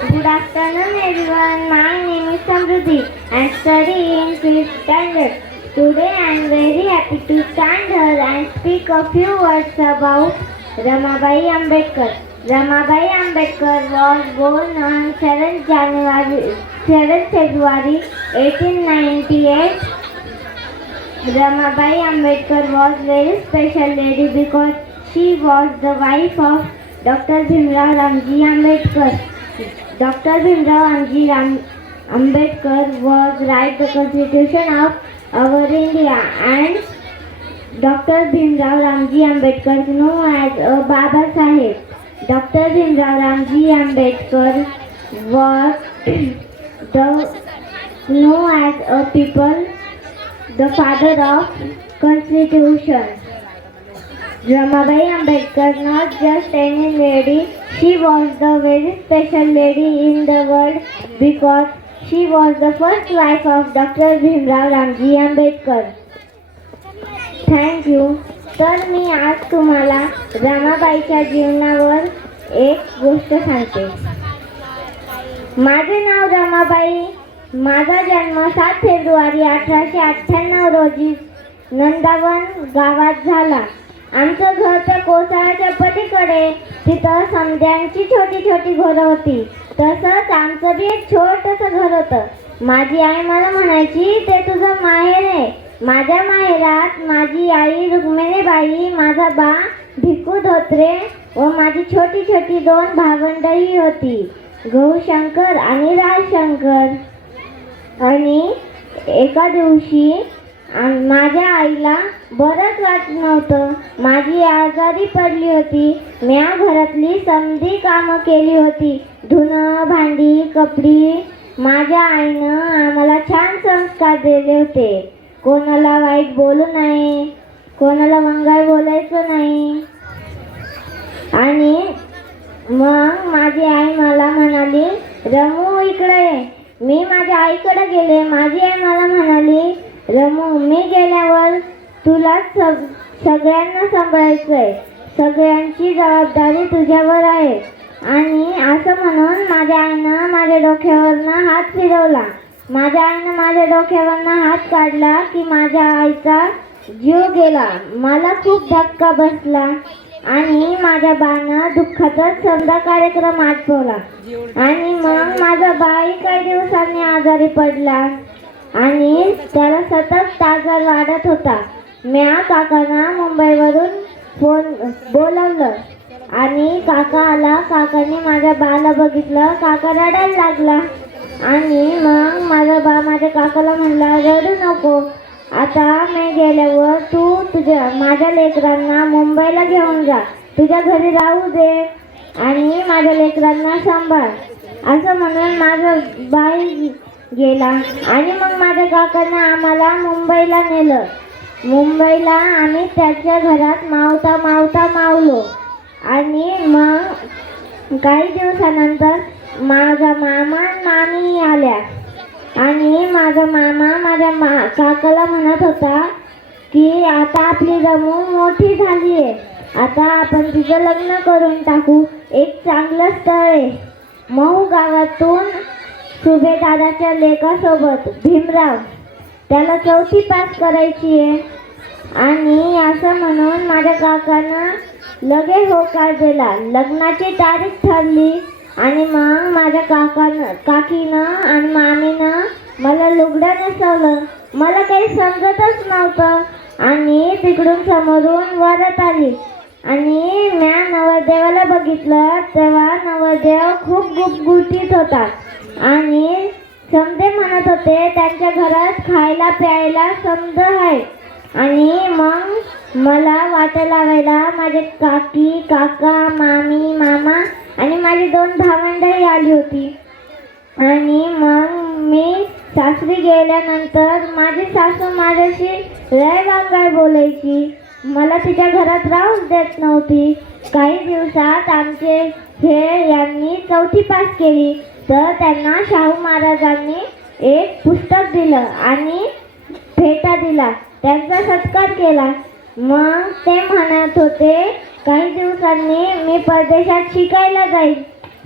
Good afternoon everyone. My name is Samruddhi. I study in 5th standard. Today I am very happy to stand here and speak a few words about Ramabai Ambedkar. Ramabai Ambedkar was born on 7th February 1898. Ramabai Ambedkar was very special lady because she was the wife of Dr. Bhimrao Ramji Ambedkar. Dr. Bhimrao Ramji Ambedkar was write the constitution of our India, and Dr. Bhimrao Ramji Ambedkar known as Baba Saheb. Dr. Bhimrao Ramji Ambedkar was known as a people, the father of constitution. Ramabai Ambedkar, not just any lady, she was the very special lady in the world because she was the first wife of Dr. Bhimrao Ramji Ambedkar. Thank you. तर मी आज तुम्हाला रमाबाईच्या जीवनावर एक गोष्ट सांगते. माझे नाव रमाबाई. माझा जन्म 7 फेब्रुवारी 1898 रोजी नंदावन गावात झाला. आमचं घर त्या कोसळ्याच्या पलीकडे, तिथं समद्यांची छोटी छोटी घरं होती. तसंच आमचं बी एक छोटंसं घर होतं. माझी आई मला म्हणायची, ते तुझं माहेर आहे. माझ्या माहेरात माझी आई रुक्मिणीबाई, माझा बा भिकू धोत्रे व माझी छोटी छोटी 2 भावंडही होती, गौशंकर आणि राजशंकर. आणि एका दिवशी माझ्या आईला बरंच वाटत नव्हतं. माझी आजारी पडली होती. म्या घरातली समधी कामं केली होती, धुणं भांडी कपडी. माझ्या आईनं आम्हाला छान संस्कार दिले होते. कोणाला वाईट बोलू नये, कोणाला वंगाळ बोलायचं नाही. आणि मग माझी आई मला म्हणाली, रमू इकडे ये. मी माझ्या आईकडे गेले. माझी आई मला म्हणाली, रमू, मी गेल्यावर तुला सगळ्यांना सांभाळायचंय. सगळ्यांची जबाबदारी तुझ्यावर आहे. आणि असं म्हणून माझ्या आईनं माझ्या डोक्यावरनं हात फिरवला. माझ्या आईनं माझ्या डोक्यावरनं हात काढला की माझ्या आईचा जीव गेला. मला खूप धक्का बसला आणि माझ्या बानं दुःखातच समजा कार्यक्रम आटोपला. आणि मग माझा बाई काही दिवसांनी आजारी पडला आणि त्याला सतत आजार वाढत होता. म्या काकांना मुंबईवरून बोलवलं आणि काका आला. काकाने माझ्या बाला बघितलं. काका रडायला लागला. आणि मग माझा बा माझ्या काकाला म्हणला, रडू नको. आता मी गेल्यावर तू माझ्या लेकरांना मुंबईला घेऊन जा. तुझ्या घरी राहू दे आणि माझ्या लेकरांना सांभाळ. असं म्हणून माझा बाई गेला. आणि मग माझ्या काकांना आम्हाला मुंबईला नेलं. मुंबईला आम्ही त्याच्या घरात मावता मावता मावलो. आणि मग काही दिवसानंतर माझा मामा मामी आल्या. आणि माझा मामा माझ्या काकाला म्हणत होता की आता आपली रमू मोठी झाली आहे, आता आपण तिचं लग्न करून टाकू. एक चांगलं स्थळ आहे. महू गावातून सुभेदाराच्या लेकासोबत भीमराव, त्याला 4थी पास करायची आहे. आणि असं म्हणून माझ्या काकानं लगे होकार दिला. लग्नाची तारीख ठरली. आणि मग माझ्या काकीनं आणि मामीनं मला लुगडं नेसवलं. मला काही समजतच नव्हतं. आणि तिकडून समोरून वरात आली. आणि म्या नवरदेवाला बघितलं तेव्हा नवरदेव खूप गुबगुबीत होता. आणि समधे म्हणत होते त्यांच्या घरात खायला प्यायला समध आहे. आणि मग मला वाटा लावायला माझे काकी काका मामी मामा आणि माझी 2 भावंडही आली होती. आणि मग मी सासरी गेल्यानंतर माझी सासू माझ्याशी लय वांगाळ बोलायची. मला तिच्या घरात राहूच देत नव्हती. काही दिवसात आमचे हे यांनी 4थी पास केली. तर त्यांना शाहू महाराजांनी एक पुस्तक दिलं आणि फेटा दिला. त्यांचा सत्कार केला. मग ते म्हणत होते काही दिवसांनी मी परदेशात शिकायला जाईल.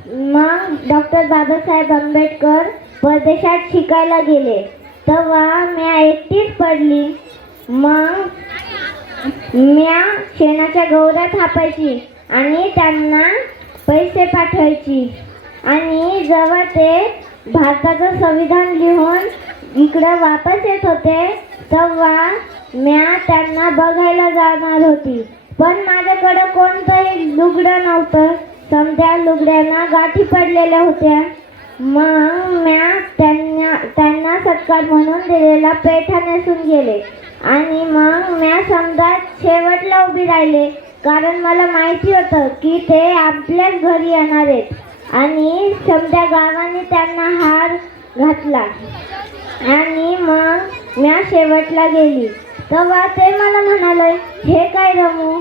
मग डॉक्टर बाबासाहेब आंबेडकर परदेशात शिकायला गेले. तेव्हा मी एकटीच पडली. मग म्या शेणाच्या गौऱ्या थापायची आणि त्यांना पैसे पाठवायची. आणि जेव्हा ते भारताचं संविधान लिहून इकडं वापस येत होते तेव्हा म्या त्यांना बघायला जाणार होती. पण माझ्याकडं कोणतंही लुगडं नव्हतं. समध्या लुगड्यांना गाठी पडलेल्या होत्या. मग म्या त्यांना सत्कार म्हणून दिलेला पेठा नेसून गेले. आणि मग म्या समजात शेवटला उभी राहिले, कारण मला माहिती होतं की ते आपल्याच घरी येणार आहेत. आणि समध्या गावाने त्यांना हार घातला. आणि मग म्या शेवटला गेली. तेव्हा ते मला म्हणाले, हे काय रमू,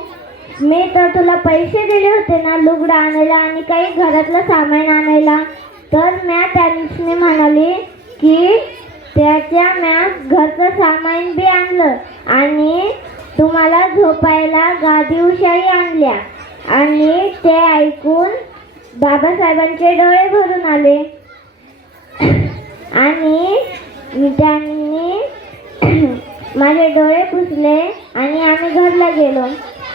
मी तर तुला पैसे दिले होते ना लुगडं आणायला आणि काही घरातलं सामान आणायला. तर म्या त्यांनी म्हणाली की त्याच्या म्या घरचं सामान बी आणलं आणि तुम्हाला झोपायला गादी उशाही आणल्या. आणि ते ऐकून बाबासाहेबांचे डोळे भरून आले. आणि त्यांनी माझे डोळे पुसले आणि आम्ही घरला गेलो.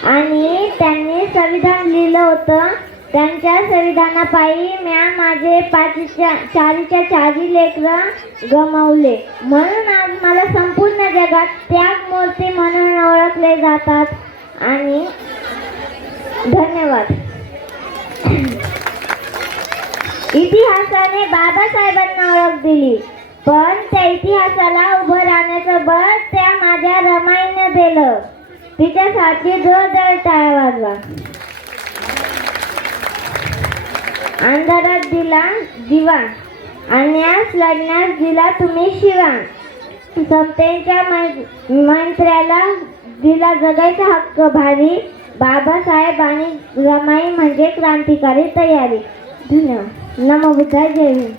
आणि त्यांनी संविधान लिहिलं होतं. त्यांच्या संविधानापायी म्या माझे चारीच्या चारी लेकरं गमावले. म्हणून आज मला संपूर्ण जगात त्यागमूर्ती म्हणून ओळखले जातात. आणि धन्यवाद. इतिहासाने बाबासाहेबांना ओळख दिली, पण त्या इतिहासाला उभं राहण्याचं बळ त्या माझ्या रमाईने दिलं. तिच्यासाठी जोरदार टाळ्या वाजवा. अंधारात दिला दिवा, आणण्यास लढण्यास दिला तुम्ही शिवा. समतेच्या मंत्र्याला दिला जगायचा हक्क भारी. बाबासाहेब आणि रमाई म्हणजे क्रांतिकारी तयारी. धन्यवाद. नमो बुद्धाय. जय हिंद.